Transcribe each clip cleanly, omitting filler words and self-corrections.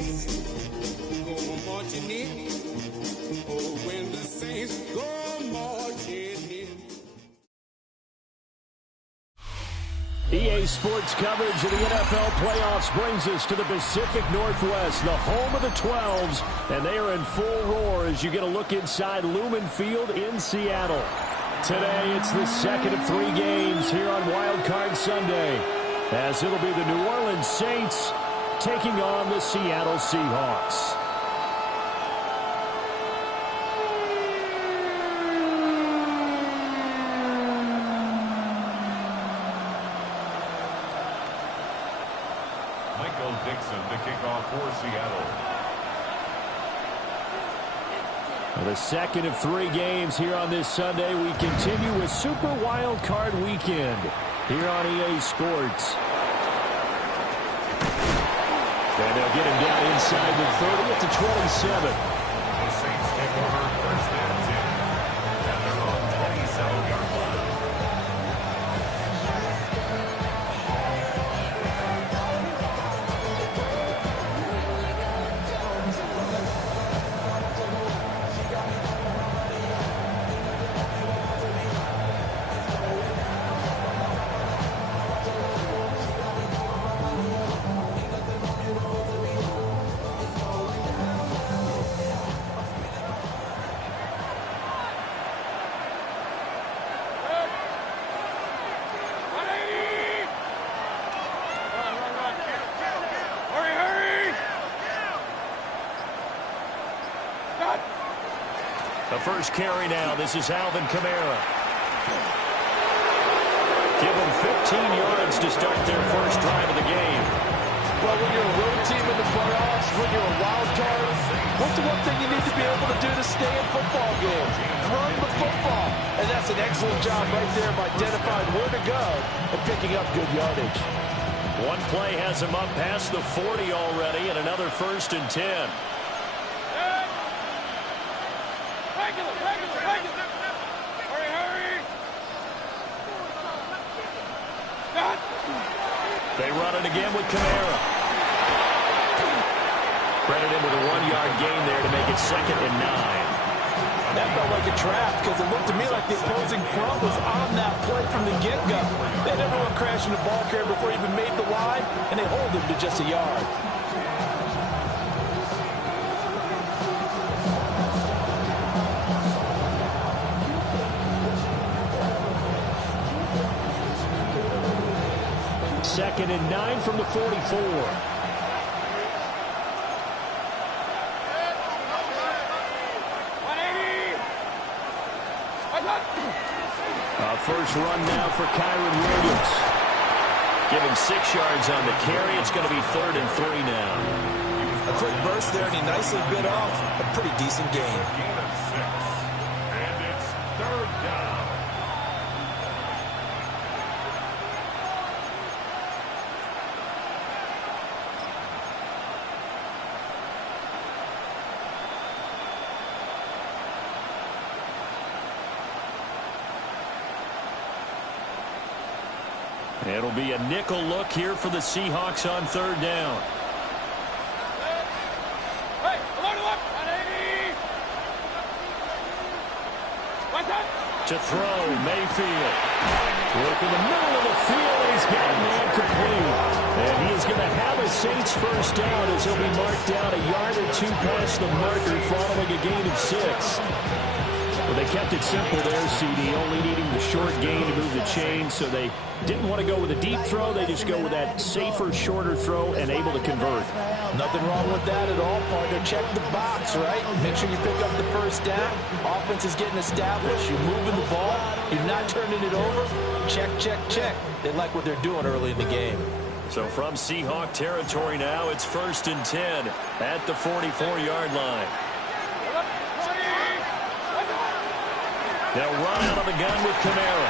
saints go marching in, oh, when the saints go marching in. EA Sports coverage of the NFL playoffs brings us to the Pacific Northwest, the home of the 12s, and they are in full roar as you get a look inside Lumen Field in Seattle. Today, it's the second of 3 games here on Wildcard Sunday, as it'll be the New Orleans Saints taking on the Seattle Seahawks. Dixon to kick off for Seattle. The second of 3 games here on this Sunday. We continue with Super Wild Card Weekend here on EA Sports. And they'll get him down inside the 30 at the 27. The Saints take over first and 10. And they're on 27-yard line. The first carry now. This is Alvin Kamara. Give them 15 yards to start their first drive of the game. Well, when you're a road team in the playoffs, when you're a wild card, what's the one thing you need to be able to do to stay in football games? Run the football. And that's an excellent job right there of identifying where to go and picking up good yardage. One play has him up past the 40 already, and another first and 10. They run it again with Kamara. Credit him with a 1-yard gain there to make it 2nd and 9. That felt like a trap because it looked to me like the opposing front was on that play from the get-go. They had everyone crashing the ball carrier before he even made the line, and they hold him to just a yard. Second and 9 from the 44. First run now for Kyron Williams. Give him 6 yards on the carry. It's going to be 3rd and 3 now. A quick burst there, and he nicely bit off a pretty decent gain. Gain of 6. And it's 3rd down. It'll be a nickel look here for the Seahawks on 3rd down. To throw, Mayfield. Look in the middle of the field, he's got a man complete. And he is going to have a Saints first down as he'll be marked down a yard or 2 past the marker following a gain of 6. Well, they kept it simple there, CD, only needing the short gain to move the chain, so they didn't want to go with a deep throw. They just go with that safer, shorter throw and able to convert. Nothing wrong with that at all, partner. Check the box, right? Make sure you pick up the first down. Offense is getting established. You're moving the ball. You're not turning it over. Check, check, check. They like what they're doing early in the game. So from Seahawk territory now, it's 1st and 10 at the 44-yard line. They'll run out of the gun with Kamara.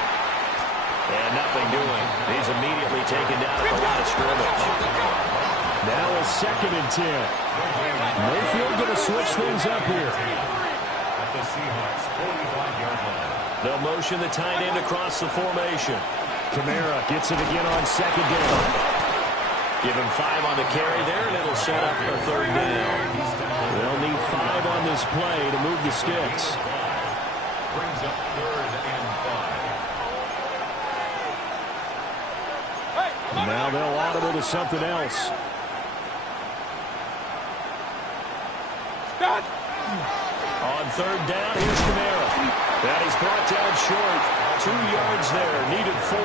And nothing doing. He's immediately taken down at the line of scrimmage. Now a 2nd and 10. Mayfield going to switch things up here. At the Seahawks 45-yard line. They'll motion the tight end across the formation. Kamara gets it again on 2nd down. Give him 5 on the carry there, and it'll set up a third down. They'll need 5 on this play to move the sticks. Brings up 3rd and 5. Now they'll audible to something else. On 3rd down, here's Kamara. And he's brought down short. 2 yards there, needed 4.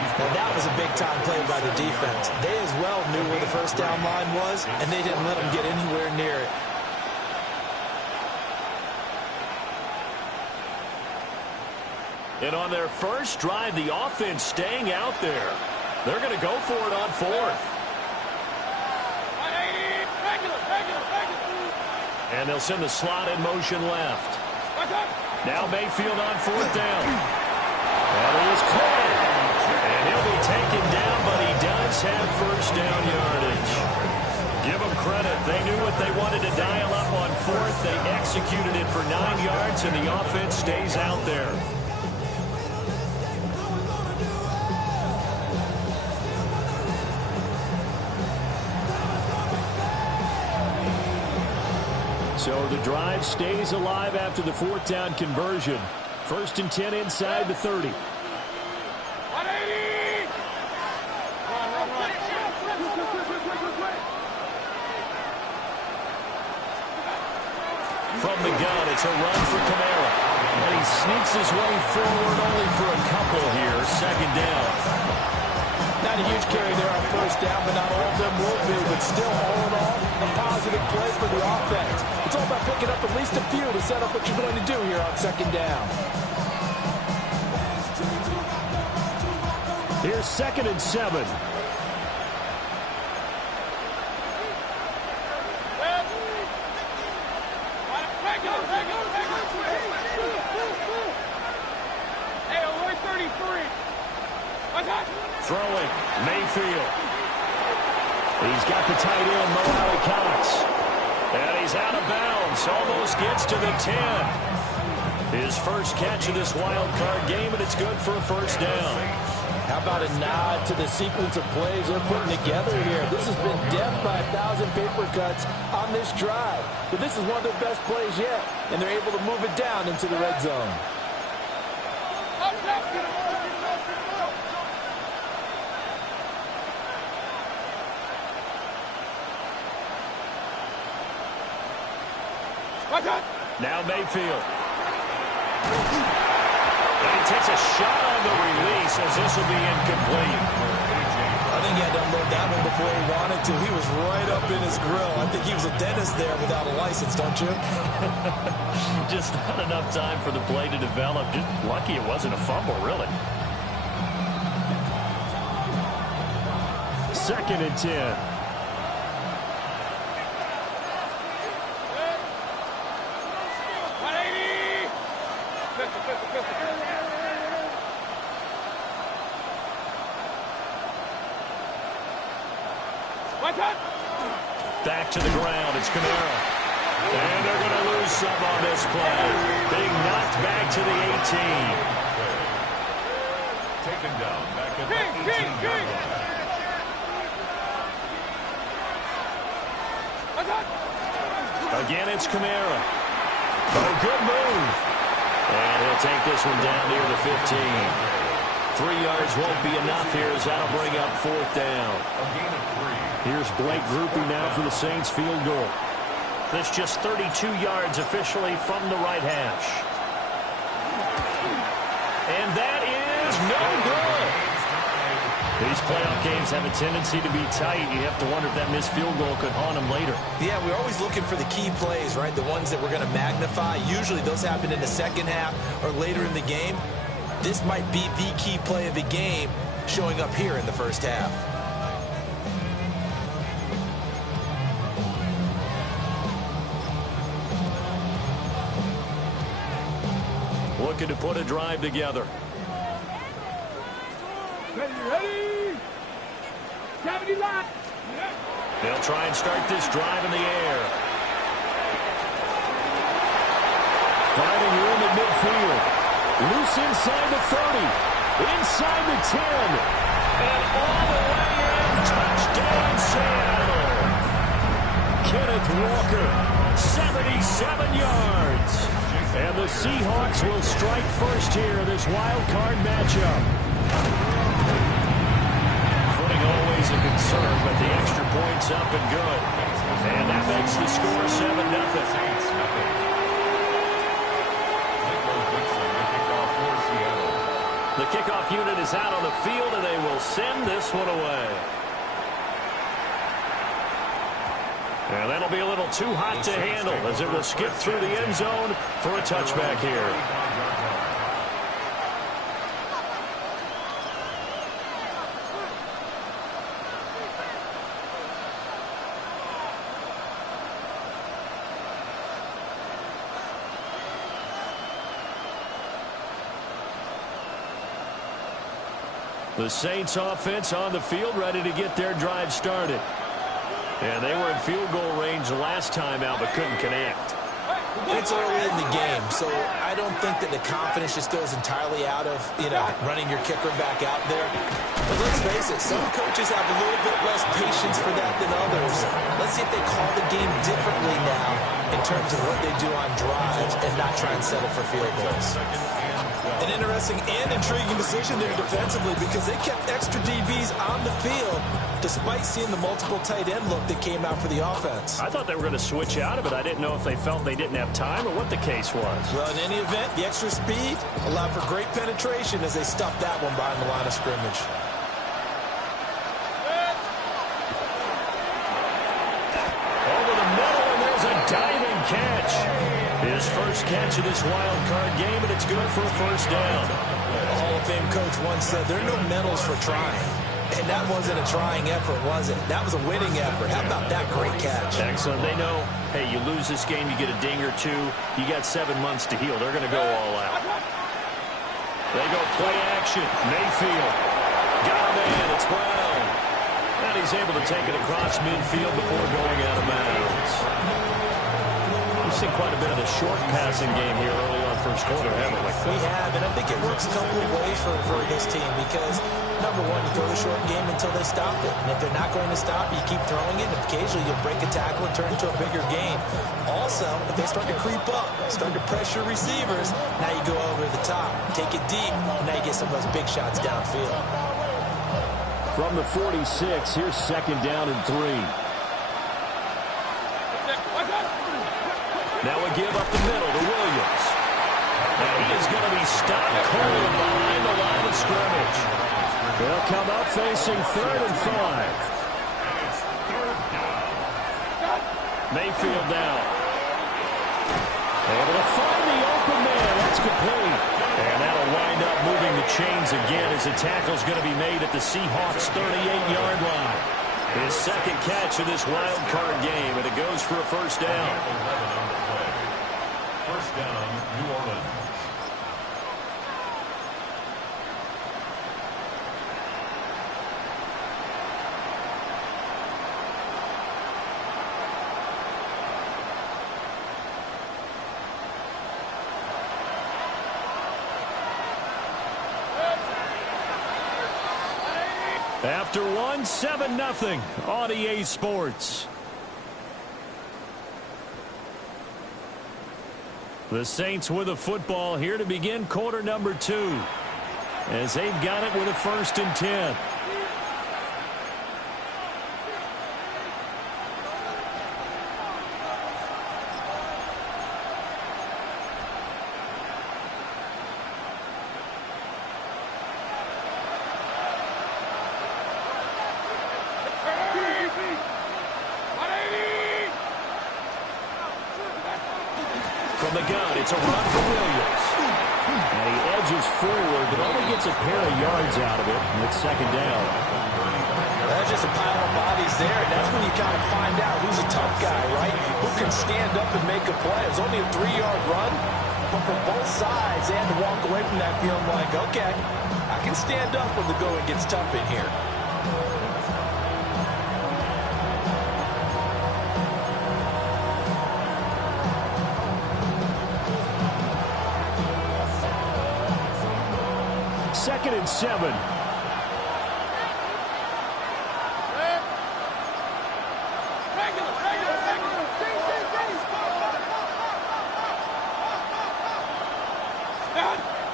And that was a big-time play by the defense. They as well knew where the first down line was, and they didn't let them get anywhere near it. And on their first drive, the offense staying out there. They're going to go for it on 4th. And they'll send the slot in motion left. Now Mayfield on 4th down. And he is caught. And he'll be taken down, but he does have first down yardage. Give them credit. They knew what they wanted to dial up on 4th. They executed it for 9 yards, and the offense stays out there. So the drive stays alive after the 4th down conversion. 1st and 10 inside the 30. From the gun, it's a run for Kamara. And he sneaks his way forward only for a couple here. 2nd down. Not a huge carry there on 1st down, but not all of them will be. But still, all in all, a positive play for the offense. It's all about picking up at least a few to set up what you're going to do here on 2nd down. Here's 2nd and 7. Throwing, Mayfield. He's got the tight end, Mo Cox. And he's out of bounds. Almost gets to the 10. His first catch of this wild card game, and it's good for a first down. How about a nod to the sequence of plays they're putting together here? This has been death by 1,000 paper cuts on this drive. But this is one of their best plays yet, and they're able to move it down into the red zone. Now Mayfield. And he takes a shot on the release as this will be incomplete. I think he had to unload that one before he wanted to. He was right up in his grill. I think he was a dentist there without a license, don't you? Just not enough time for the play to develop. Just lucky it wasn't a fumble, really. 2nd and 10. Back to the ground. It's Kamara. And they're going to lose some on this play. Being knocked back to the 18. Taken down back at the 18-yard line. Again, it's Kamara. Oh, good move. And he'll take this one down near the 15. 3 yards won't be enough here as that'll bring up 4th down. A gain of 3. Here's Blake Grupe now for the Saints field goal. That's just 32 yards officially from the right hash. And that is no good. These playoff games have a tendency to be tight. You have to wonder if that missed field goal could haunt them later. Yeah, we're always looking for the key plays, right? The ones that we're going to magnify. Usually those happen in the second half or later in the game. This might be the key play of the game showing up here in the first half. Looking to put a drive together. Ready? Gravity lock. They'll try and start this drive in the air. Finding room at midfield. Loose inside the 30. Inside the 10. And all the way in. Kenneth Walker, 77 yards. And the Seahawks will strike first here in this wild card matchup. Footing always a concern, but the extra point's up and good. And that makes the score 7-0. The kickoff unit is out on the field, and they will send this one away. And that'll be a little too hot to handle as it will skip through the end zone for a touchback here. The Saints offense on the field, ready to get their drive started. And they were in field goal range last time out, but couldn't connect. It's early in the game, so I don't think that the confidence just goes entirely out of, running your kicker back out there. But let's face it, some coaches have a little bit less patience for that than others. Let's see if they call the game differently now in terms of what they do on drives and not try and settle for field goals. An interesting and intriguing decision there defensively because they kept extra DBs on the field despite seeing the multiple tight end look that came out for the offense. I thought they were going to switch out of it. I didn't know if they felt they didn't have time or what the case was. Well, in any event, the extra speed allowed for great penetration as they stuffed that one behind the line of scrimmage. Over the middle, and there's a diving catch. His first catch of this wild card game, and it's good for a first down. The Hall of Fame coach once said there are no medals for trying. And that wasn't a trying effort, was it? That was a winning effort. How about that great catch? Excellent. They know, hey, you lose this game, you get a ding or two. You got 7 months to heal. They're going to go all out. They go play action. Mayfield. Got a man. It's Brown. And he's able to take it across midfield before going out of bounds. We've seen quite a bit of the short passing game here early on first quarter, haven't we? We have, and I think it works a couple of ways for this team because, number one, you throw the short game until they stop it. And if they're not going to stop, you keep throwing it, and occasionally you'll break a tackle and turn it into a bigger game. Also, if they start to creep up, start to pressure receivers, now you go over the top, take it deep, and now you get some of those big shots downfield. From the 46, here's second down and 3. Now a give up the middle to Williams. And he is going to be stopped cold behind the line of scrimmage. They'll come up facing 3rd and 5. Mayfield down. Able to find the open man. That's complete. And that'll wind up moving the chains again as the tackle's going to be made at the Seahawks' 38-yard line. His second catch of this wild card game, and it goes for a first down. First down, New Orleans. After one, 7-0 on EA Sports. The Saints with a football here to begin quarter number 2 as they've got it with a 1st and 10. From the gun, it's a run for Williams. And he edges forward, but only gets a pair of yards out of it. And it's second down. That's just a pile of bodies there, and that's when you kind of find out who's a tough guy, right? Who can stand up and make a play. It was only a 3-yard run, but from both sides, they had to walk away from that feeling like, okay, I can stand up when the going gets tough in here. Second and 7.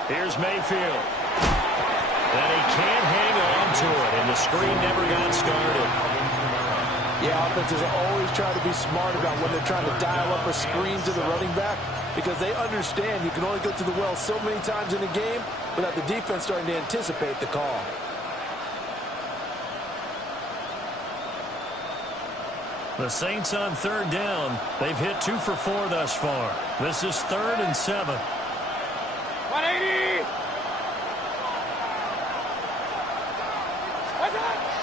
Here's Mayfield. And he can't hang on to it, and the screen never got started. Yeah, offenses are always trying to be smart about when they're trying to dial up a screen to the running back because they understand you can only go to the well so many times in a game without the defense starting to anticipate the call. The Saints on third down. They've hit 2 for 4 thus far. This is 3rd and 7. 180!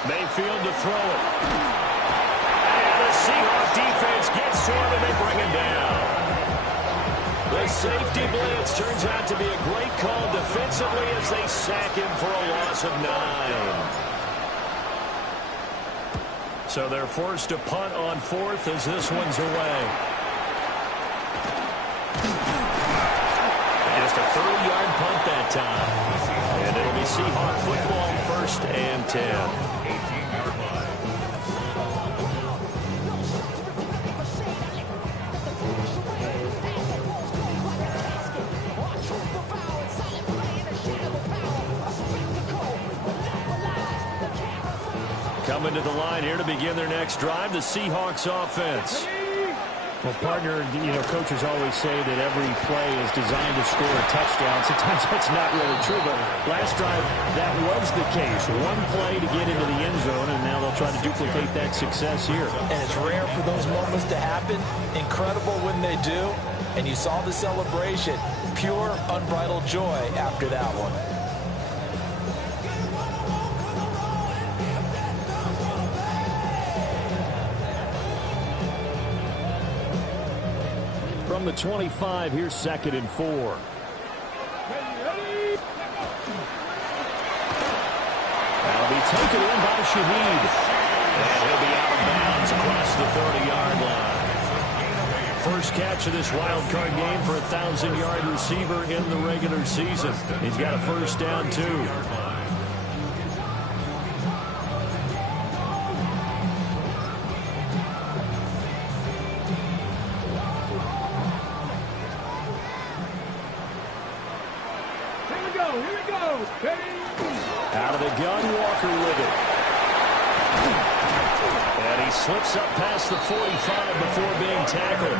Mayfield to throw it. And the Seahawks defense gets to him and they bring him down. The safety blitz turns out to be a great call defensively as they sack him for a loss of 9. So they're forced to punt on 4th as this one's away. Just a 30-yard punt that time. And it'll be Seahawk football, 1st and 10. 18-yard line. Coming to the line here to begin their next drive, the Seahawks offense. Well, partner, coaches always say that every play is designed to score a touchdown. Sometimes that's not really true, but last drive, that was the case. One play to get into the end zone, and now they'll try to duplicate that success here. And it's rare for those moments to happen. Incredible when they do. And you saw the celebration. Pure, unbridled joy after that one. From the 25, here's 2nd and 4. That'll be taken in by Shaheed. And he'll be out of bounds across the 30-yard line. First catch of this wild card game for a 1,000-yard receiver in the regular season. He's got a first down, too. Out of the gun, Walker with it. And he slips up past the 45 before being tackled.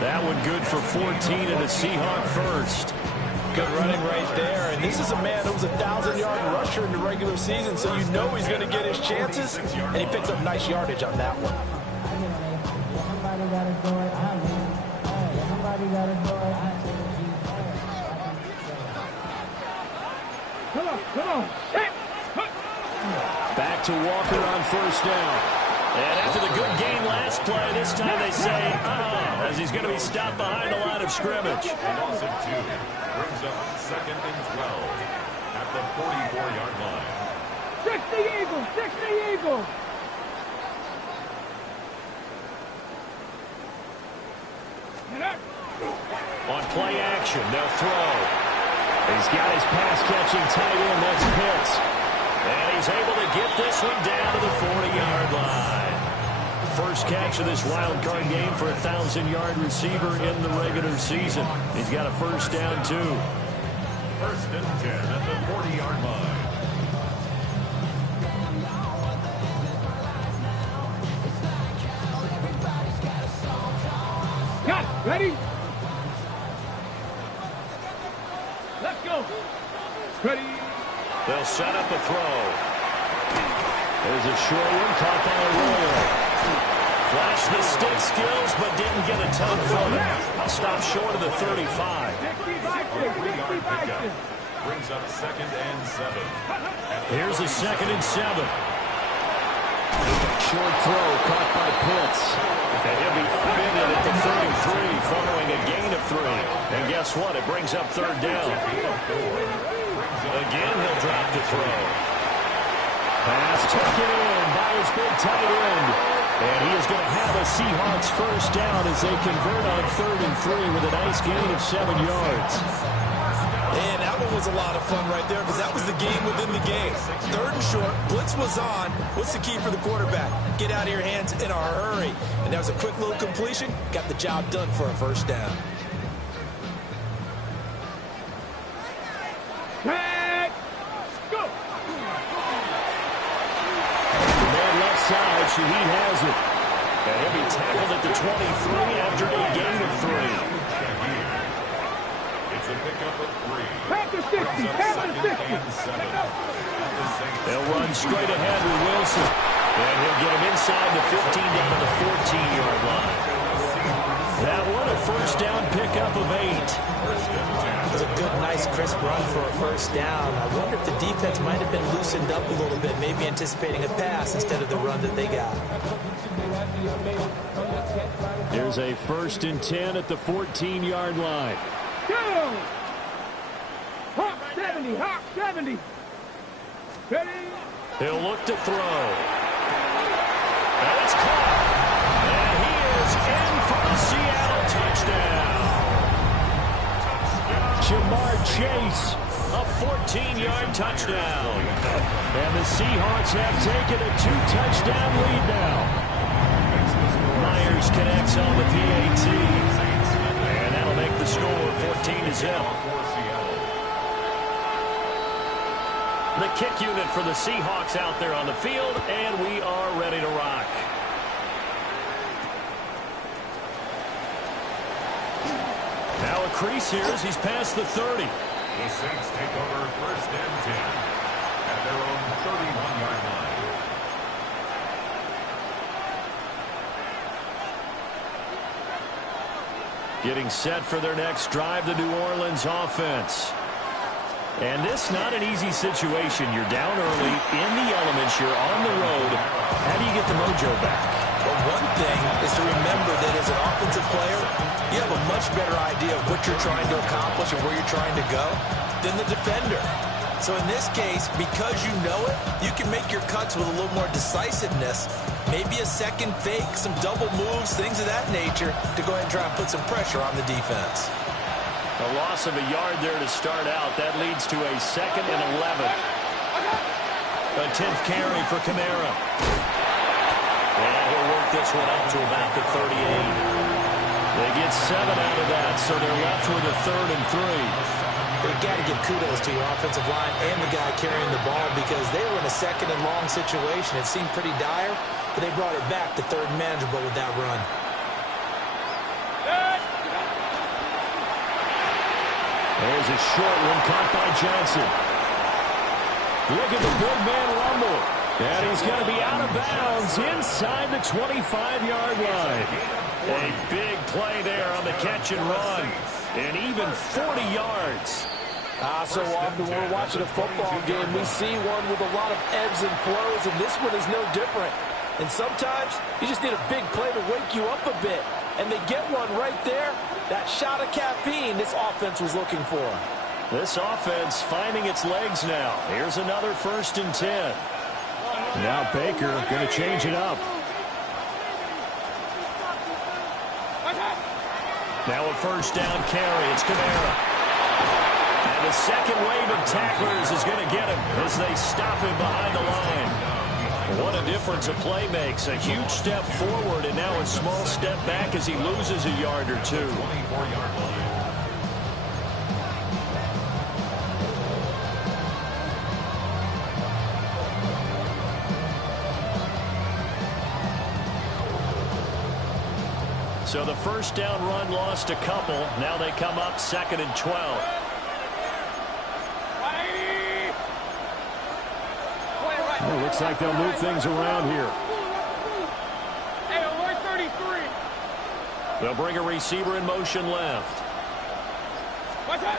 That one good for 14 and a Seahawk first. Good running right there. And this is a man who was a 1,000-yard rusher in the regular season, so you know he's going to get his chances. And he picks up nice yardage on that one. Somebody got to do it. Somebody got to do it. Come on. Back to Walker on first down. And after the good game last play, this time they say, as he's going to be stopped behind the line of scrimmage. Loss of 2 brings up 2nd and 12 at the 44-yard line. 60 Eagles. On play action, they'll throw. He's got his pass-catching tight end, that's Pitts. And he's able to get this one down to the 40-yard line. First catch of this wild card game for a 1,000-yard receiver in the regular season. He's got a first down, too. 1st and 10 at the 40-yard line. Got it. Ready? Let's go. Ready. They'll set up a throw. There's a short one caught by Arroyo. Flashed the stick skills, but didn't get a ton from it. I'll stop short of the 35. 3-yard pickup brings up 2nd and 7. Here's a 2nd and 7. Short throw caught by Pitts. And he'll be upended at the 33 following a gain of 3. And guess what? It brings up 3rd down. Again, he'll drop the throw. Pass taken in by his big tight end. And he is going to have a Seahawks first down as they convert on 3rd and 3 with a nice gain of 7 yards. And that one was a lot of fun right there because that was the game within the game. 3rd and short, blitz was on. What's the key for the quarterback? Get out of your hands in a hurry. And that was a quick little completion. Got the job done for a first down. direction. He has it. And he'll be tackled at the 23 after a gain of 3. It's a pickup of 3. Pack the 60. Pack the 60. They'll run straight ahead with Wilson. And he'll get him inside the 15 down to the 14-yard line. That one a first down pickup of 8. It was a good, nice, crisp run for a first down. I wonder if the defense might have been loosened up a little bit, maybe anticipating a pass instead of the run that they got. Here's a 1st and 10 at the 14-yard line. Go! Hawk 70. Hawk 70. Ready? He'll look to throw. And it's caught. And he is in for the Seattle touchdown. Jamar Chase, a 14-yard touchdown. And the Seahawks have taken a 2-touchdown lead now. Myers connects on the PAT. And that'll make the score 14-0. The kick unit for the Seahawks out there on the field, and we are ready to rock. Now a crease here as he's past the 30. The Saints take over 1st and 10 at their own 31-yard line. Getting set for their next drive, the New Orleans offense. And this not an easy situation. You're down early, in the elements, you're on the road. How do you get the mojo back? Well, one thing is to remember that as an offensive player, you have a much better idea of what you're trying to accomplish and where you're trying to go than the defender. So in this case, because you know it, you can make your cuts with a little more decisiveness. Maybe a second fake, some double moves, things of that nature to go ahead and try and put some pressure on the defense. A loss of a yard there to start out. That leads to a 2nd and 11. A 10th carry for Kamara. And he'll work this one out to about the 38. They get 7 out of that, so they're left with a 3rd and 3. You've got to give kudos to your offensive line and the guy carrying the ball because they were in a 2nd and long situation. It seemed pretty dire, but they brought it back to 3rd and manageable with that run. There's a short one caught by Johnson. Look at the big man rumble. And he's going to be out of bounds inside the 25-yard line. A big play there on the catch and run. And even 40 yards. So often when we're watching a football game, we see one with a lot of ebbs and flows, and this one is no different. And sometimes you just need a big play to wake you up a bit. And they get one right there. That shot of caffeine this offense was looking for. This offense finding its legs now. Here's another 1st and 10. Now Baker going to change it up. Now a 1st down carry. It's Kamara. And the second wave of tacklers is going to get him as they stop him behind the line. What a difference a play makes. A huge step forward and now a small step back as he loses a yard or two. 24-yard line. So the 1st down run lost a couple. Now they come up 2nd and 12. Well, looks like they'll move things around here. Hey, 133. They'll bring a receiver in motion left. What's that?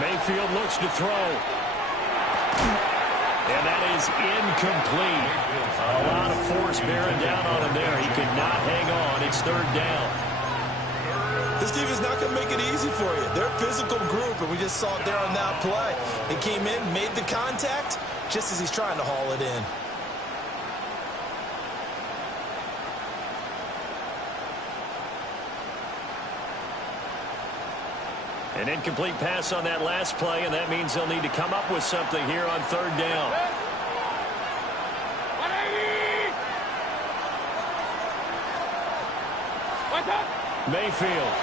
Mayfield looks to throw. And that is incomplete. A lot of force bearing down on him there. He could not hang on. It's 3rd down. This team is not going to make it easy for you. They're a physical group, and we just saw it there on that play. He came in, made the contact, just as he's trying to haul it in. An incomplete pass on that last play, and that means they'll need to come up with something here on 3rd down. What's up? Mayfield.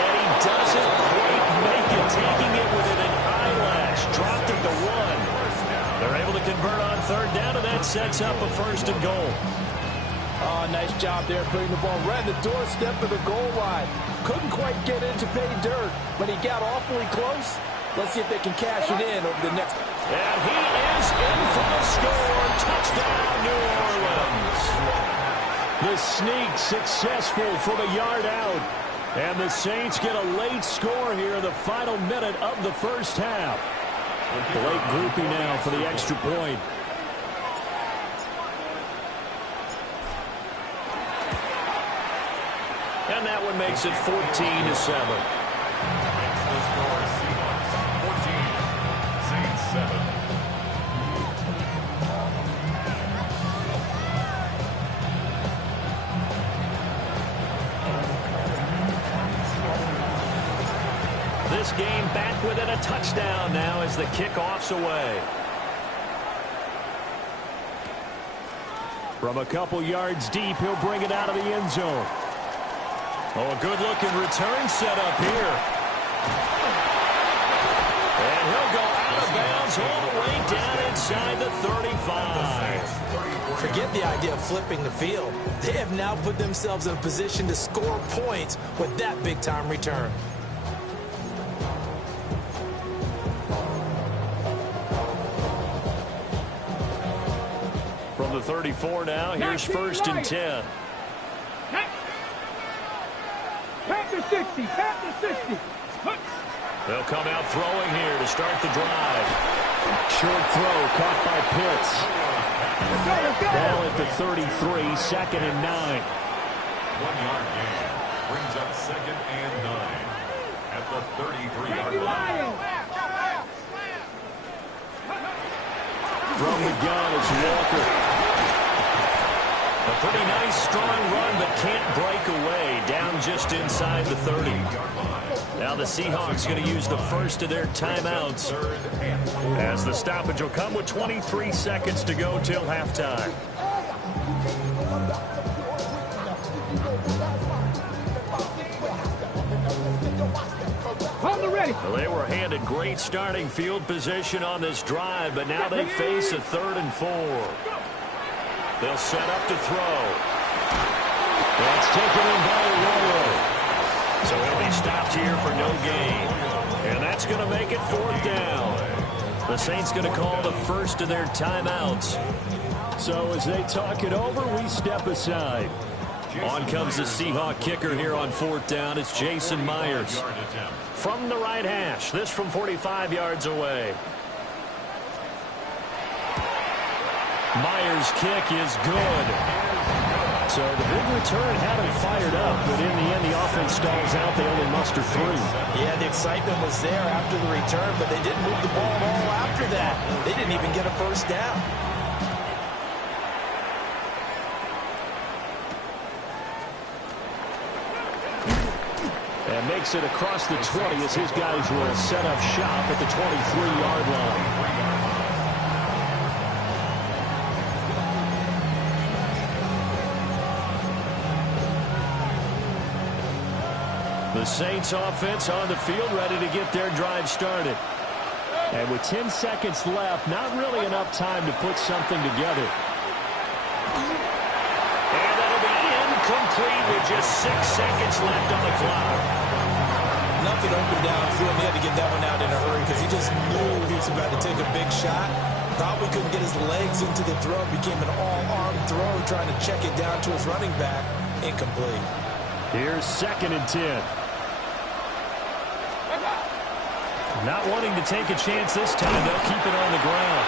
And he doesn't quite make it, taking it within an eyelash. Dropped at the 1. They're able to convert on third down, and that sets up a first and goal. Oh, nice job there putting the ball right in the doorstep of the goal line. Couldn't quite get in to pay dirt, but he got awfully close. Let's see if they can cash it in over the next. And he is in for the score. Touchdown, New Orleans. The sneak successful from a yard out. And the Saints get a late score here in the final minute of the first half. Late groupie now for the extra point. And that one makes it 14-7. Makes the score Seahawks 14, Saints 7. This game back within a touchdown now as the kickoff's away. From a couple yards deep, he'll bring it out of the end zone. Oh, a good-looking return set up here. And he'll go out of bounds all the way down inside the 35. Forget the idea of flipping the field. They have now put themselves in a position to score points with that big-time return. From the 34 now, here's first and 10. Panther 60, Panther 60. They'll come out throwing here to start the drive. Short throw caught by Pitts. Ball at the 33, second and 9. 1 yard gain brings up second and 9 at the 33-yard line. From the gun, it's Walker. A pretty nice, strong run, but can't break away. Down just inside the 30. Now the Seahawks going to use the first of their timeouts, as the stoppage will come with 23 seconds to go till halftime. Well, they were handed great starting field position on this drive, but now they face a 3rd and 4. They'll set up to throw. That's taken in by Royal. So he'll be stopped here for no gain. And that's going to make it 4th down. The Saints going to call the first of their timeouts. So as they talk it over, we step aside. On comes the Seahawk kicker here on 4th down. It's Jason Myers. From the right hash. This from 45 yards away. Myers' kick is good. So the big return had him fired up, but in the end the offense stalls out. They only muster 3. Yeah, the excitement was there after the return, but they didn't move the ball at all after that. They didn't even get a first down. And makes it across the 20 as his guys will set up shop at the 23-yard line. The Saints offense on the field ready to get their drive started. And with 10 seconds left, not really enough time to put something together. And that'll be incomplete with just 6 seconds left on the clock. Nothing open downfield. He had to get that one out in a hurry because he just knew he was about to take a big shot. Probably couldn't get his legs into the throw. Became an all-arm throw trying to check it down to his running back. Incomplete. Here's 2nd and 10. Not wanting to take a chance this time. They'll keep it on the ground.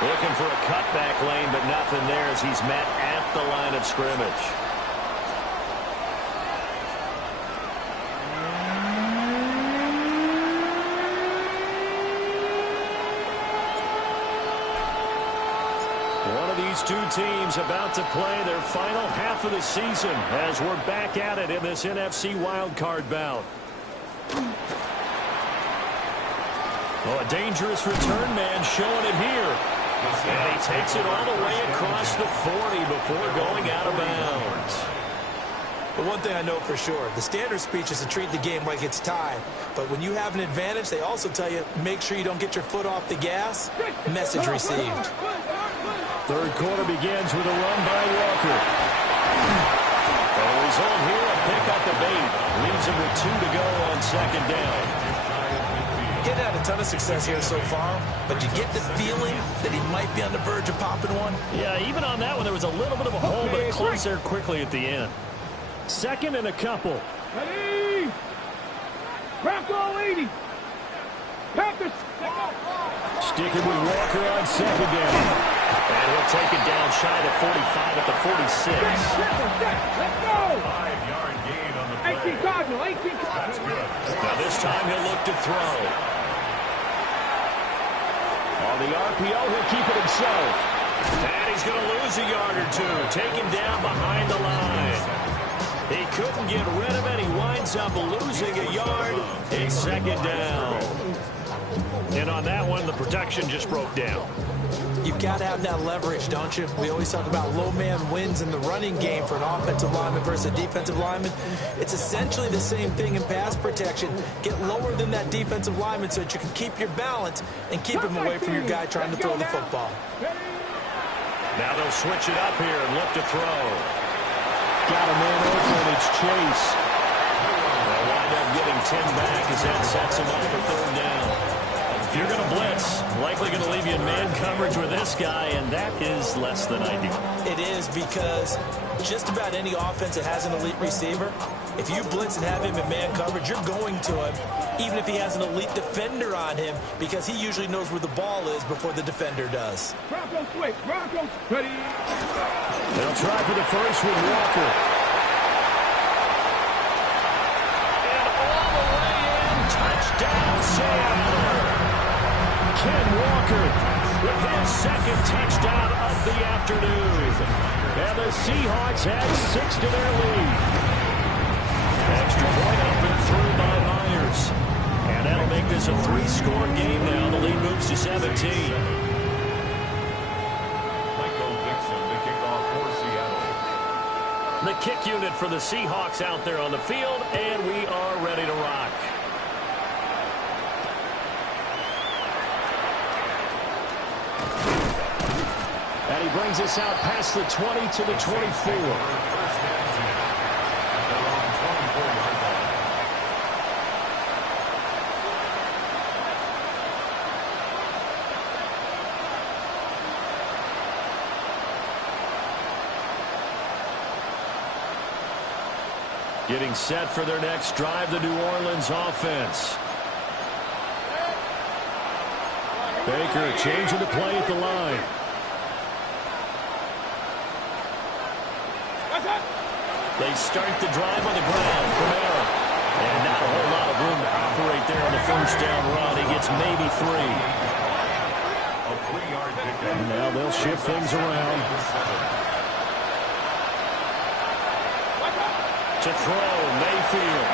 Looking for a cutback lane, but nothing there as he's met at the line of scrimmage. One of these two teams about to play their final half of the season as we're back at it in this NFC wildcard bout. Oh, a dangerous return man showing it here. And he takes it all the way across the 40 before going out of bounds. But one thing I know for sure, the standard speech is to treat the game like it's tied. But when you have an advantage, they also tell you, make sure you don't get your foot off the gas. Message received. Third quarter begins with a run by Walker. The result here, a pick up of 8. Leaves him with 2 to go on second down. Getting had a ton of success here so far, but you get the feeling that he might be on the verge of popping one. Yeah, even on that one, there was a little bit of a hole, but it closed there quickly at the end. Second and a couple. Ready? Bronco 80. Panthers. Sticking with Walker on second down. And he'll take it down shy of 45 at the 46. Let's go. 5-yard gain on the play. 18 Cardinal. 18 That's Cardinal. good. Now this time he'll look to throw. On the RPO, he'll keep it himself. And he's going to lose a yard or two. Taken down behind the line. He couldn't get rid of it. He winds up losing a yard. A second down. And on that one, the protection just broke down. You've got to have that leverage, don't you? We always talk about low man wins in the running game for an offensive lineman versus a defensive lineman. It's essentially the same thing in pass protection. Get lower than that defensive lineman so that you can keep your balance and keep him away from your guy trying to throw the football. Now they'll switch it up here and look to throw. Got a man open. It's Chase. They'll wind up getting 10 back as that sets him up for third down. If you're going to blitz, likely going to leave you in man coverage with this guy, and that is less than ideal. It is, because just about any offense that has an elite receiver, if you blitz and have him in man coverage, you're going to him, even if he has an elite defender on him, because he usually knows where the ball is before the defender does. Bronco switch. Bronco ready. They'll try for the first with Walker. And all the way in, touchdown, Sam. Ken Walker with his second touchdown of the afternoon. And the Seahawks add 6 to their lead. Extra point up and through by Myers. And that'll make this a 3-score game now. The lead moves to 17. Michael Dixon, the kickoff for Seattle. The kick unit for the Seahawks out there on the field, and we are ready to rock. And he brings us out past the 20 to the 24. Getting set for their next drive, the New Orleans offense. Baker changing the play at the line. They start the drive on the ground. Camara. And not a whole lot of room to operate there on the first down run. He gets maybe 3. A 3-yard pickup. And now they'll shift things around. To throw, Mayfield.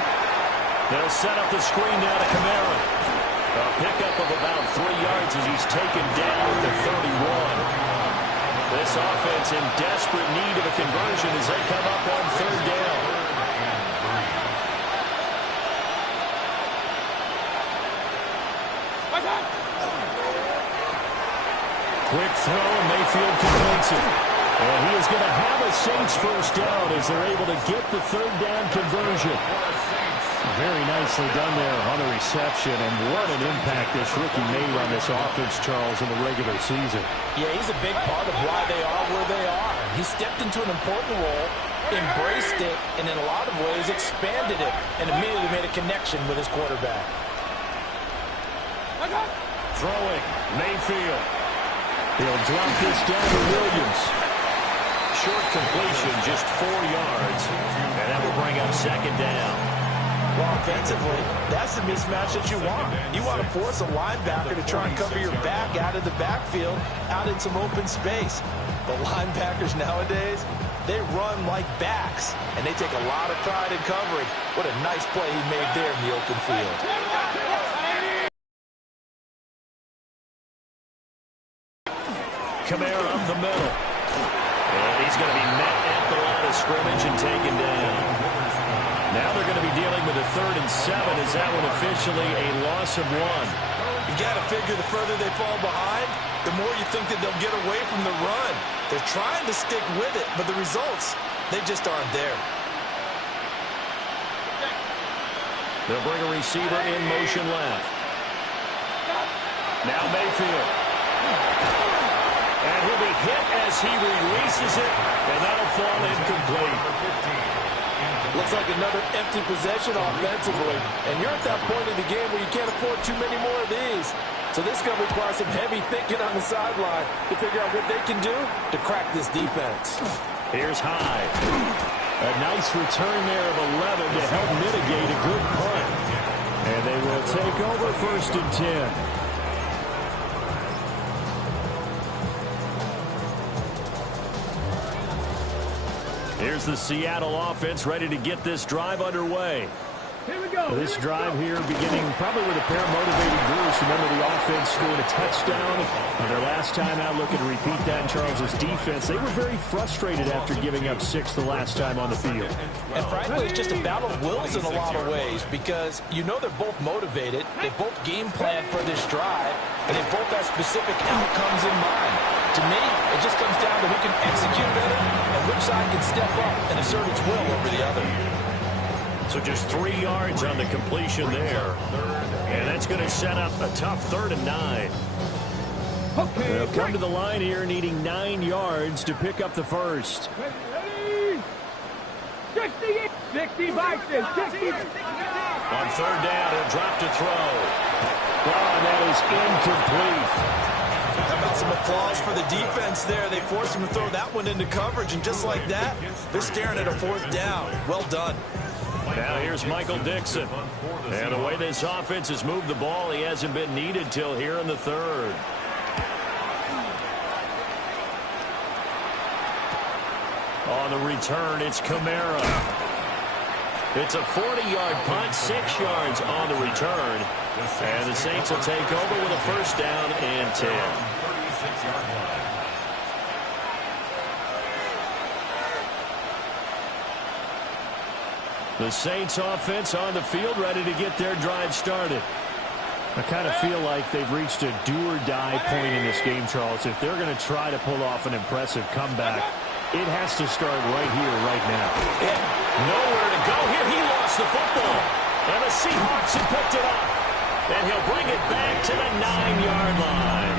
They'll set up the screen down to Camara. A pickup of about 3 yards as he's taken down at the 31. This offense in desperate need of a conversion as they come up on third down. Quick throw, and Mayfield completes it. And he is going to have a Saints first down as they're able to get the third down conversion. Very nicely done there on the reception, and what an impact this rookie made on this offense, Charles, in the regular season. Yeah, he's a big part of why they are where they are. He stepped into an important role, embraced it, and in a lot of ways expanded it, and immediately made a connection with his quarterback. Throwing, Mayfield. He'll drop this down to Williams. Short completion, just 4 yards, and that will bring up second down. Well, offensively, that's the mismatch that you want. You want to force a linebacker to try and cover your back out of the backfield, out in some open space. But linebackers nowadays, they run like backs, and they take a lot of pride in covering. What a nice play he made there in the open field. Camara up the middle. And he's going to be met at the line of scrimmage and taken down. Now they're going to be dealing with a 3rd and 7. Is that one officially a loss of 1? You got to figure the further they fall behind, the more you think that they'll get away from the run. They're trying to stick with it, but the results, they just aren't there. They'll bring a receiver in motion left. Now Mayfield. And he'll be hit as he releases it, and that'll fall incomplete. Looks like another empty possession offensively. And you're at that point in the game where you can't afford too many more of these. So this is going to require some heavy thinking on the sideline to figure out what they can do to crack this defense. Here's Hyde. A nice return there of 11 to help mitigate a good punt. And they will take over 1st and 10. Here's the Seattle offense ready to get this drive underway. Here we go. This drive here beginning probably with a pair of motivated groups. Remember, the offense scored a touchdown on their last time out, looking to repeat that in Charles's defense. They were very frustrated after giving up 6 the last time on the field. And frankly, it's just a battle of wills in a lot of ways because you know they're both motivated. They both game plan for this drive, and they both have specific outcomes in mind. To me, it just comes down to who can execute better and which side can step up and assert its will over the other. So just 3 yards on the completion there. And that's going to set up a tough 3rd and 9. Okay, They'll come to the line here needing 9 yards to pick up the first. Ready? 60, 65, 60. On 3rd down, he'll drop to throw. Oh, that is incomplete. How about some applause for the defense there? They forced him to throw that one into coverage, and just like that, they're staring at a 4th down. Well done. Now here's Michael Dixon. And the way this offense has moved the ball, he hasn't been needed till here in the 3rd. On the return, it's Kamara. It's a 40-yard punt, 6 yards on the return. And the Saints will take over with a 1st down and 10. 36-yard line. The Saints offense on the field ready to get their drive started. I kind of feel like they've reached a do-or-die point in this game, Charles. If they're going to try to pull off an impressive comeback, it has to start right here, right now. Yeah. Nowhere to go here. He lost the football. And the Seahawks have picked it up. And he'll bring it back to the 9-yard line.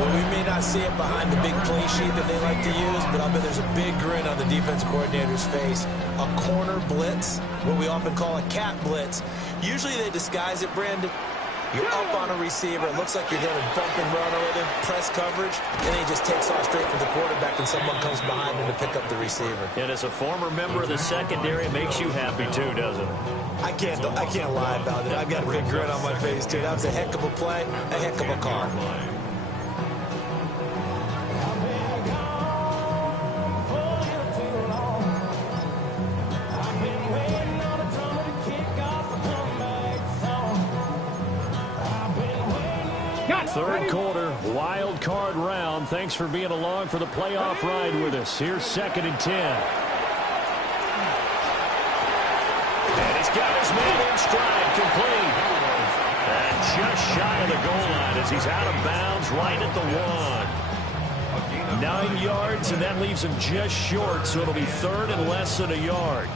Well, we may not see it behind the big play sheet that they like to use, but I'll bet there's a big grin on the defense coordinator's face. A corner blitz, what we often call a cat blitz. Usually they disguise it, Brandon. You're up on a receiver. It looks like you're going to bump and run with him, press coverage, and then he just takes off straight for the quarterback, and someone comes behind him to pick up the receiver. And as a former member of the secondary, it makes you happy too, doesn't it? I can't lie about it. I've got a big grin on my face, too. That was a heck of a play, a heck of a call. Third quarter, wild card round. Thanks for being along for the playoff ride with us. Here's 2nd and 10. And he's got his man in stride, complete. And just shy of the goal line as he's out of bounds right at the 1. 9 yards, and that leaves him just short, so it'll be 3rd and less than a yard.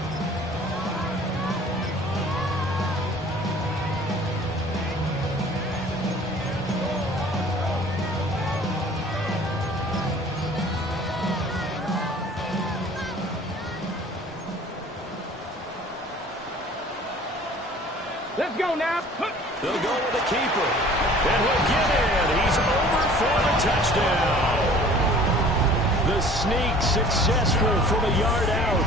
Let's go now. They'll go with the keeper. And he'll get in. He's over for the touchdown. The sneak successful from a yard out.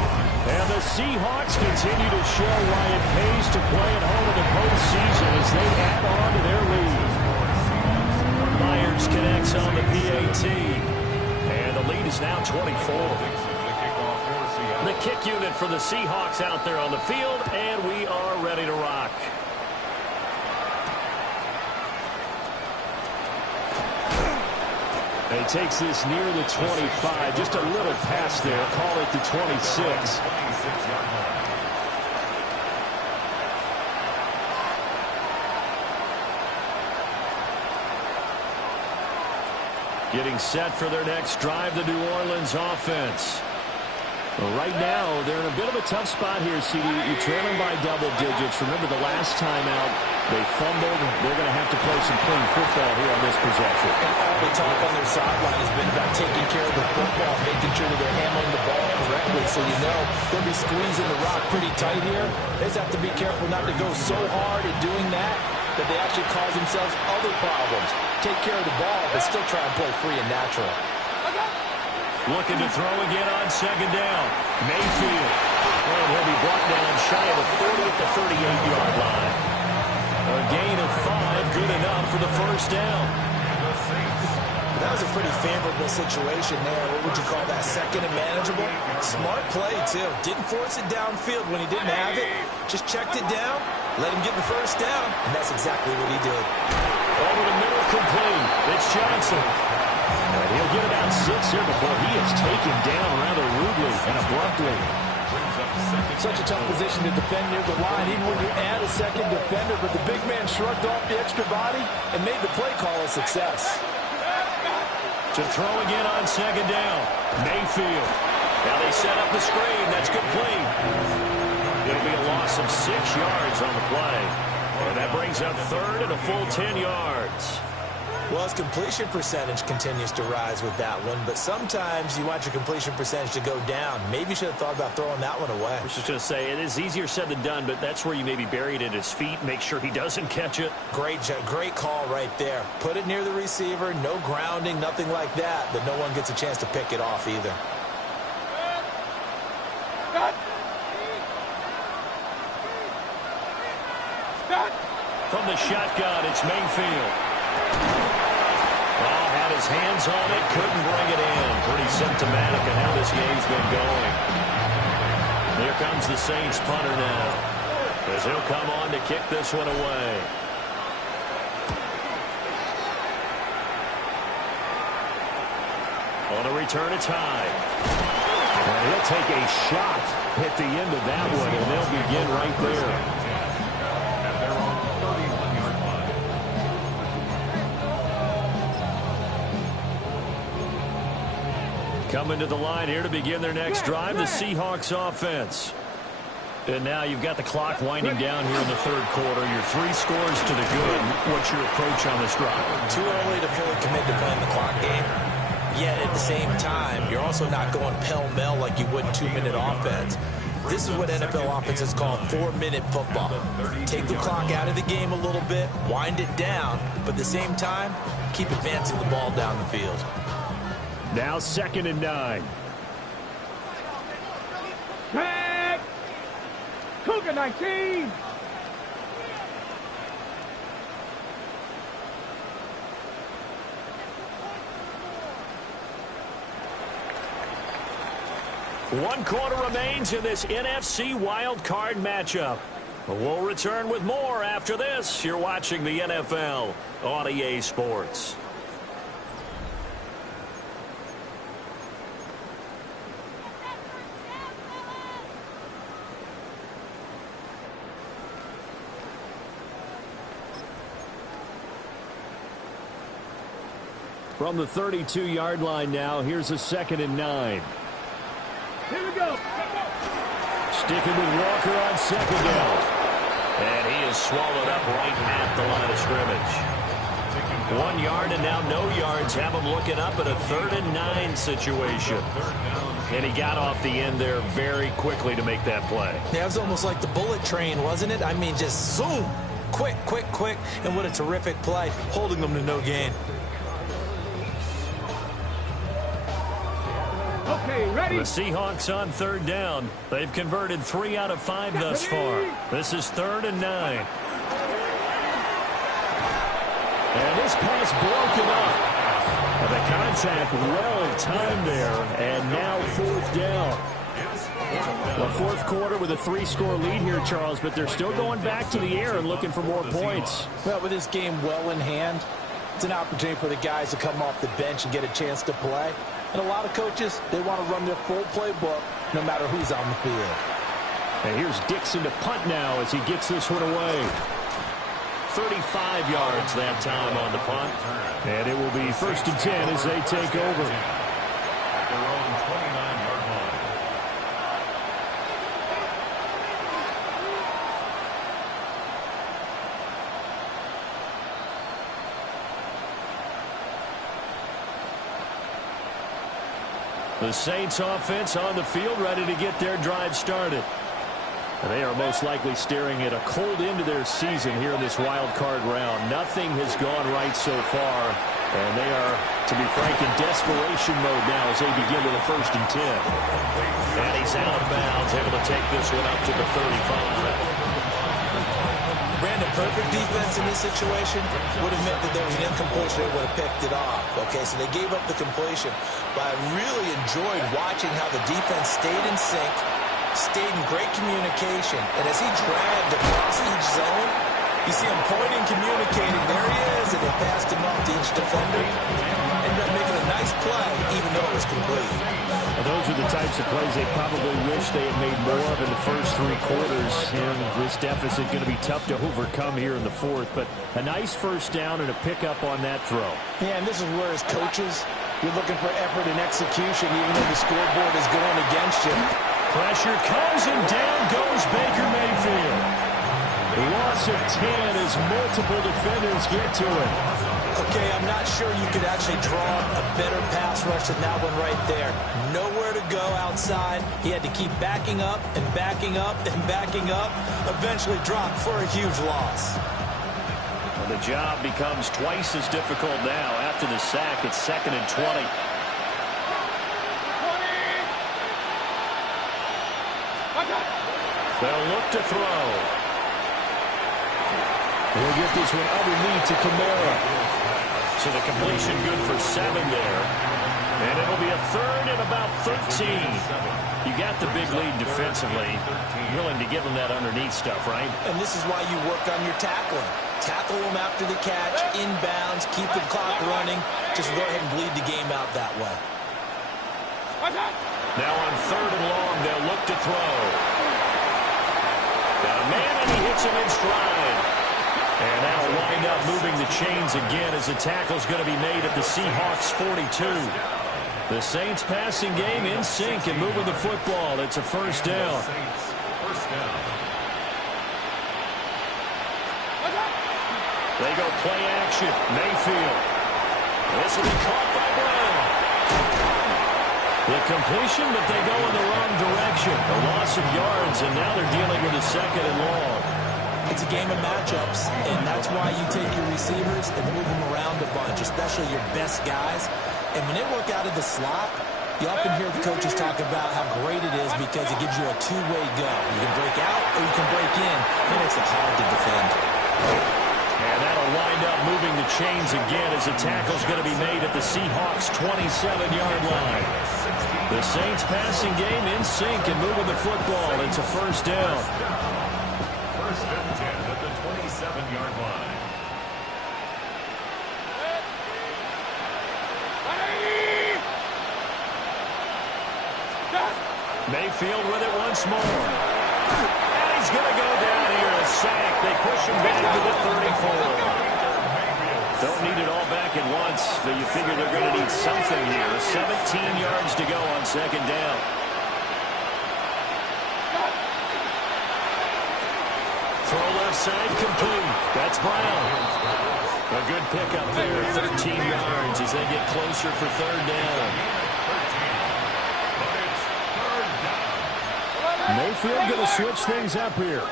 And the Seahawks continue to show why it pays to play at home in the postseason as they add on to their lead. Myers connects on the PAT. And the lead is now 24. The kick unit for the Seahawks out there on the field, and we are ready to rock. And he takes this near the 25. Just a little pass there. Call it the 26. Getting set for their next drive, the New Orleans offense. Well, right now, they're in a bit of a tough spot here, CD. You trail them by double digits. Remember the last time out, they fumbled. They're going to have to play some clean football here on this possession. And all the talk on their sideline has been about taking care of the football, making sure that they're handling the ball correctly. So you know they'll be squeezing the rock pretty tight here. They just have to be careful not to go so hard at doing that they actually cause themselves other problems. Take care of the ball, but still try and play free and natural. Looking to throw again on second down. Mayfield. And he'll be brought down shy of the 40 at the 38-yard line. A gain of 5, good enough for the first down. That was a pretty favorable situation there. What would you call that? Second and manageable? Smart play, too. Didn't force it downfield when he didn't have it. Just checked it down, let him get the first down, and that's exactly what he did. Over the middle, complete. It's Johnson. And he'll get about 6 here before he is taken down rather rudely and abruptly. Such a tough position to defend near the line, even when you add a second defender, but the big man shrugged off the extra body and made the play call a success. To throw again on second down. Mayfield. Now they set up the screen. That's complete. It'll be a loss of 6 yards on the play. And that brings up third and a full 10 yards. Well, his completion percentage continues to rise with that one, but sometimes you want your completion percentage to go down. Maybe you should have thought about throwing that one away. I was just going to say, it is easier said than done, but that's where you maybe bury it at his feet, make sure he doesn't catch it. Great call right there. Put it near the receiver, no grounding, nothing like that, but no one gets a chance to pick it off either. From the shotgun, it's Mayfield. Had his hands on it, couldn't bring it in. Pretty symptomatic of how this game's been going. Here comes the Saints punter now, as he'll come on to kick this one away. On a return, it's high. And he'll take a shot at the end of that one, and they'll begin right there. Coming to the line here to begin their next drive, the Seahawks offense. And now you've got the clock winding down here in the third quarter. Your 3 scores to the good. What's your approach on this drive? Too early to fully commit to playing the clock game. Yet at the same time, you're also not going pell-mell like you would in 2-minute offense. This is what NFL offenses call 4-minute football. Take the clock out of the game a little bit, wind it down, but at the same time, keep advancing the ball down the field. Now 2nd and 9. Tag! Cougar 19! One quarter remains in this NFC Wildcard matchup. We'll return with more after this. You're watching the NFL on EA Sports. From the 32-yard line now, here's a 2nd and 9. Here we go. Sticking with Walker on second down. And he is swallowed up right at the line of scrimmage. 1 yard and now no yards. Have him looking up at a 3rd and 9 situation. And he got off the end there very quickly to make that play. Yeah, it was almost like the bullet train, wasn't it? I mean, just zoom. Quick. And what a terrific play, holding them to no gain. Okay, ready? The Seahawks on 3rd down. They've converted 3 out of 5 thus far. This is 3rd and 9. And this pass broken up. The contact well timed there. And now 4th down. Well, 4th quarter with a 3-score lead here, Charles, but they're still going back to the air and looking for more points. Well, with this game well in hand, it's an opportunity for the guys to come off the bench and get a chance to play. And a lot of coaches, they want to run their full playbook no matter who's on the field. And here's Dixon to punt now as he gets this one away. 35 yards that time on the punt. And it will be 1st and 10 as they take over. At their own 29-yard line. The Saints offense on the field, ready to get their drive started. They are most likely staring at a cold end to their season here in this wild card round. Nothing has gone right so far, and they are, to be frank, in desperation mode now as they begin with a 1st and 10. And he's out of bounds, able to take this one up to the 35. Brandon, perfect defense in this situation would have meant that there was an incompletion. They would have picked it off. Okay, so they gave up the completion. But I really enjoyed watching how the defense stayed in sync, stayed in great communication. And as he dragged across each zone, you see him pointing, communicating. There he is, and they passed him up to each defender. Ended up making a nice play, even though it was complete. Well, those are the types of plays they probably wish they had made more of in the first 3 quarters. And this deficit going to be tough to overcome here in the 4th. But a nice 1st down and a pickup on that throw. Yeah, and this is where as coaches, you're looking for effort and execution, even though the scoreboard is going against you. Pressure comes, and down goes Baker Mayfield. The loss of 10 as multiple defenders get to it. Okay, I'm not sure you could actually draw a better pass rush than that one right there. Nowhere to go outside. He had to keep backing up and backing up and backing up. Eventually dropped for a huge loss. Well, the job becomes twice as difficult now after the sack. It's 2nd and 20. They'll look to throw. We'll get this one underneath to Kamara. So the completion good for 7 there. And it'll be a 3rd and about 13. You got the big lead defensively. Willing to give them that underneath stuff, right? And this is why you work on your tackling. Tackle them after the catch, inbounds, keep the clock running. Just go ahead and bleed the game out that way. Now on 3rd and long, they'll look to throw. Got a man, and he hits him in stride. And that'll wind up moving the chains again as the tackle's going to be made at the Seahawks 42. The Saints passing game in sync and moving the football. It's a 1st down. They go play action. Mayfield. This will be caught by Brown. The completion, but they go in the wrong direction. A loss of yards, and now they're dealing with a 2nd and long. It's a game of matchups, and that's why you take your receivers and move them around a bunch, especially your best guys. And when they work out of the slot, you often hear the coaches talk about how great it is because it gives you a two-way go. You can break out or you can break in. It makes it hard to defend. And that'll wind up moving the chains again as the tackle's going to be made at the Seahawks 27-yard line. The Saints passing game in sync and moving the football. It's a 1st down. 1st and 10 at the 27-yard line. Mayfield with it once more. And he's going to go down here. A sack. They push him back to the 34. Don't need it all back at once, but you figure they're going to need something here. 17 yards to go on 2nd down. Throw left side complete. That's Brown. A good pickup there. 13 yards as they get closer for 3rd down. Mayfield going to switch things up here.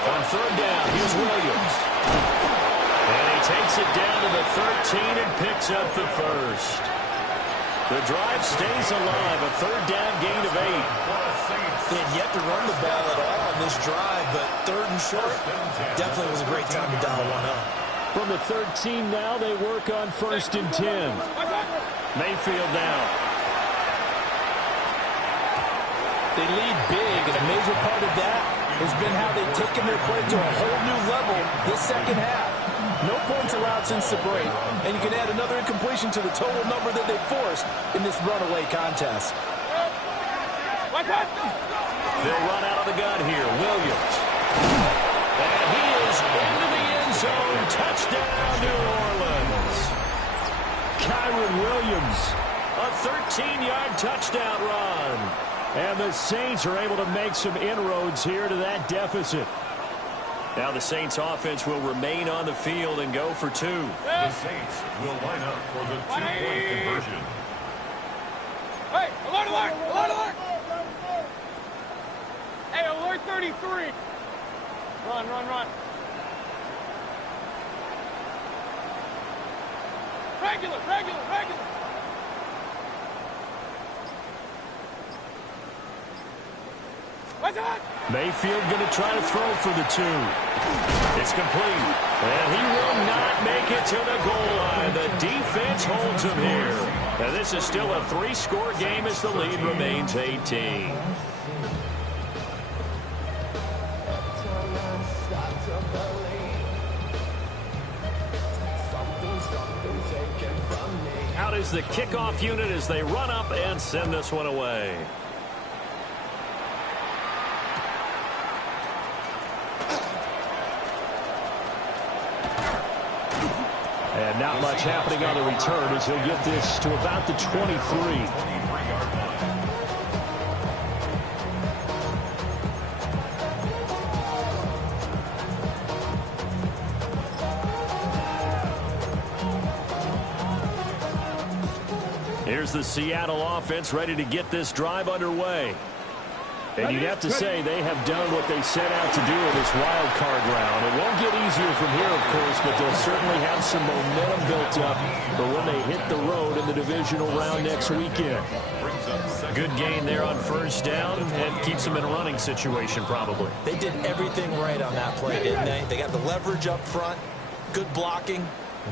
On 3rd down, here's Williams. And he takes it down to the 13 and picks up the 1st. The drive stays alive. A 3rd down gain of 8. They had yet to run the ball at all on this drive, but 3rd and short definitely was a great time to dial one up. From the 13 now, they work on 1st and 10. Mayfield now. They lead big, and a major part of that has been how they've taken their play to a whole new level this 2nd half. No points allowed since the break, and you can add another incompletion to the total number that they forced in this runaway contest. They'll run out of the gun here. Williams. And he is into the end zone. Touchdown, New Orleans. Kyron Williams, a 13-yard touchdown run. And the Saints are able to make some inroads here to that deficit. Now the Saints offense will remain on the field and go for two. The Saints will line up for the two-point conversion. Hey, alert, alert, alert, alert. Hey, alert 33. Run, run, run. Regular, regular, regular. What's that? Mayfield going to try to throw for the two. It's complete. And he will not make it to the goal line. The defense holds him here. And this is still a 3-score game as the lead remains 18. Out is the kickoff unit as they run up and send this one away. And not much happening on the return as he'll get this to about the 23. Here's the Seattle offense ready to get this drive underway. And you'd have to say they have done what they set out to do in this wild card round. It won't get easier from here, of course, but they'll certainly have some momentum built up for when they hit the road in the divisional round next weekend. Good gain there on first down and keeps them in a running situation probably. They did everything right on that play, didn't they? They got the leverage up front, good blocking,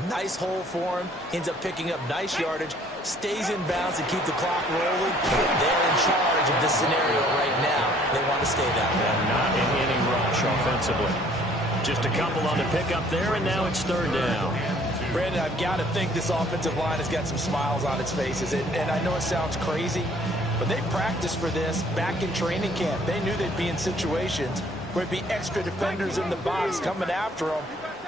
nice hole for him, ends up picking up nice yardage, stays in bounds to keep the clock rolling. They're in charge of this scenario right now. They want to stay that way. And not in any rush offensively. Just a couple on the pickup there, and now it's third down. Brandon, I've got to think this offensive line has got some smiles on its faces. And I know it sounds crazy, but they practiced for this back in training camp. They knew they'd be in situations where it'd be extra defenders in the box coming after them,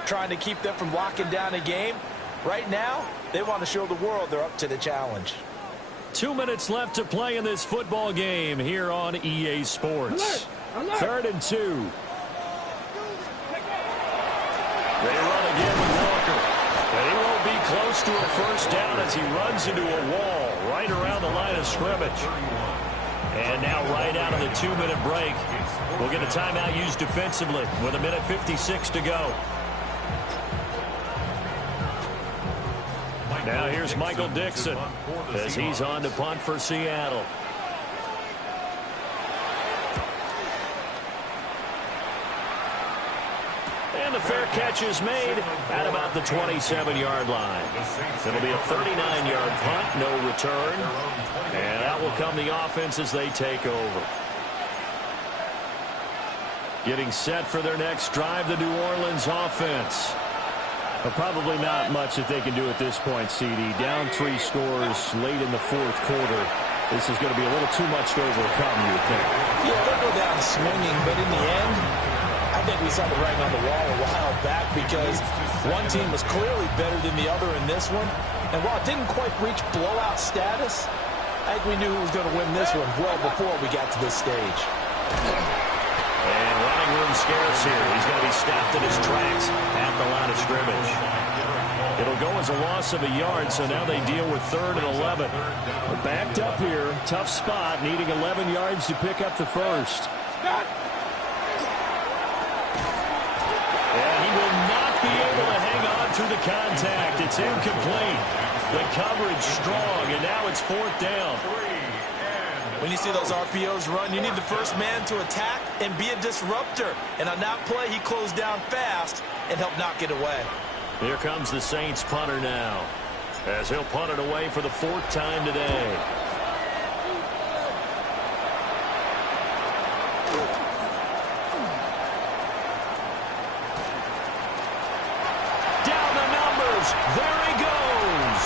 trying to keep them from locking down a game. Right now, they want to show the world they're up to the challenge. 2 minutes left to play in this football game here on EA Sports. Third and 2. They run again with Walker. And he won't be close to a first down as he runs into a wall right around the line of scrimmage. And now right out of the 2-minute break, we'll get a timeout used defensively with 1:56 to go. Now here's Michael Dixon as he's on to punt for Seattle. And the fair catch is made at about the 27-yard line. It'll be a 39-yard punt, no return. And out will come the offense as they take over. Getting set for their next drive, the New Orleans offense. But probably not much that they can do at this point, CD. Down 3 scores late in the fourth quarter. This is going to be a little too much to overcome, you would think. Yeah, they'll go down swinging, but in the end, I think we saw the writing on the wall a while back because one team was clearly better than the other in this one. And while it didn't quite reach blowout status, I think we knew who was going to win this one well before we got to this stage. And running room scarce here. He's going to be stopped in his tracks at the line of scrimmage. It'll go as a loss of a yard, so now they deal with 3rd and 11. We're backed up here. Tough spot, needing 11 yards to pick up the first. And he will not be able to hang on through the contact. It's incomplete. The coverage strong, and now it's 4th down. When you see those RPOs run, you need the first man to attack and be a disruptor. And on that play, he closed down fast and helped knock it away. Here comes the Saints punter now, as he'll punt it away for the 4th time today. Down the numbers. There he goes.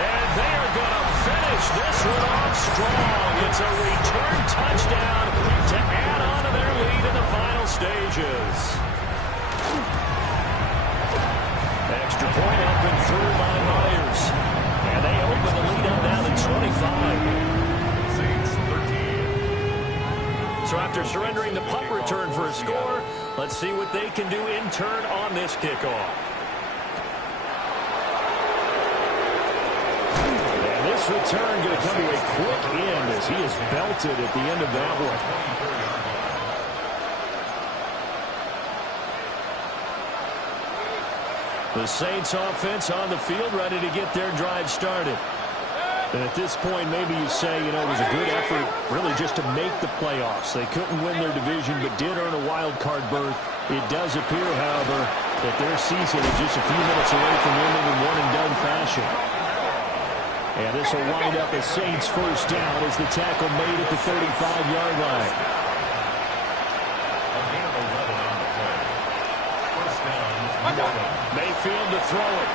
And they are going to finish this one off strong. It's a return touchdown to add on to their lead in the final stages. Extra point up and through by Myers. And they open the lead up now to 25. So after surrendering the punt return for a score, let's see what they can do in turn on this kickoff. And this return going to come to a quick end as he is belted at the end of that one. The Saints offense on the field ready to get their drive started. And at this point, maybe you say, it was a good effort really just to make the playoffs. They couldn't win their division but did earn a wild card berth. It does appear, however, that their season is just a few minutes away from ending in one-and-done fashion. And this will wind up a Saints first down as the tackle made at the 35-yard line. Mayfield to throw it.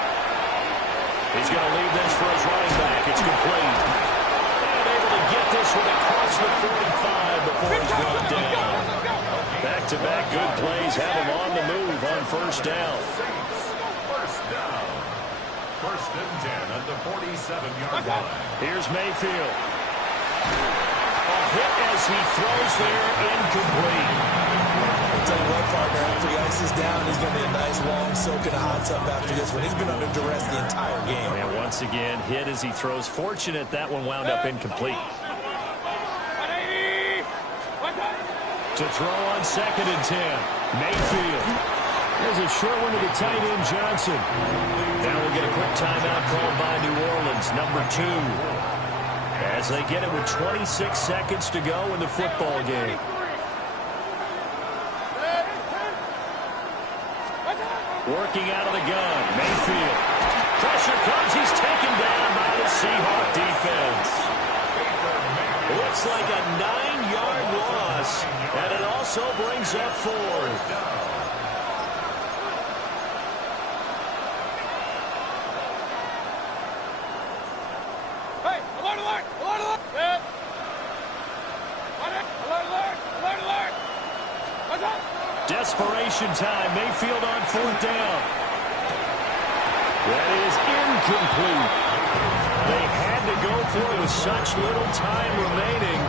He's going to leave this for his running back. It's complete. And able to get this one across the 45 before he's brought down. Back-to-back good plays have him on the move on first down. First down. First and 10 at the 47-yard line. Here's Mayfield. A hit as he throws there, incomplete. I'll tell you what, partner, after he ices down, he's going to be a nice long soak in a hot tub after this one. He's been under duress the entire game. And once again, hit as he throws. Fortunate that one wound up incomplete. To throw on 2nd and 10. Mayfield. There's a short one to the tight end, Johnson. Now we'll get a quick timeout called by New Orleans, number 2. As they get it with 26 seconds to go in the football game. Working out of the gun, Mayfield. Pressure comes, he's taken down by the Seahawk defense. Looks like a 9-yard loss, and it also brings up 4th. Hey, alert, alert, alert, alert. Good. Alert, alert, alert, alert. What's up? Desperation time. Mayfield on 4th down. That is incomplete. They had to go for it with such little time remaining.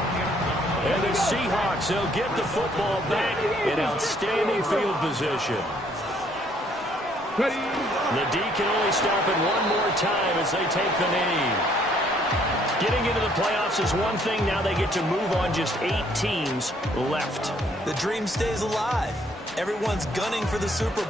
And the Seahawks, they'll get the football back in outstanding field position. Ready. The D can only stop it one more time as they take the knee. Getting into the playoffs is one thing. Now they get to move on. Just 8 teams left. The dream stays alive. Everyone's gunning for the Super Bowl.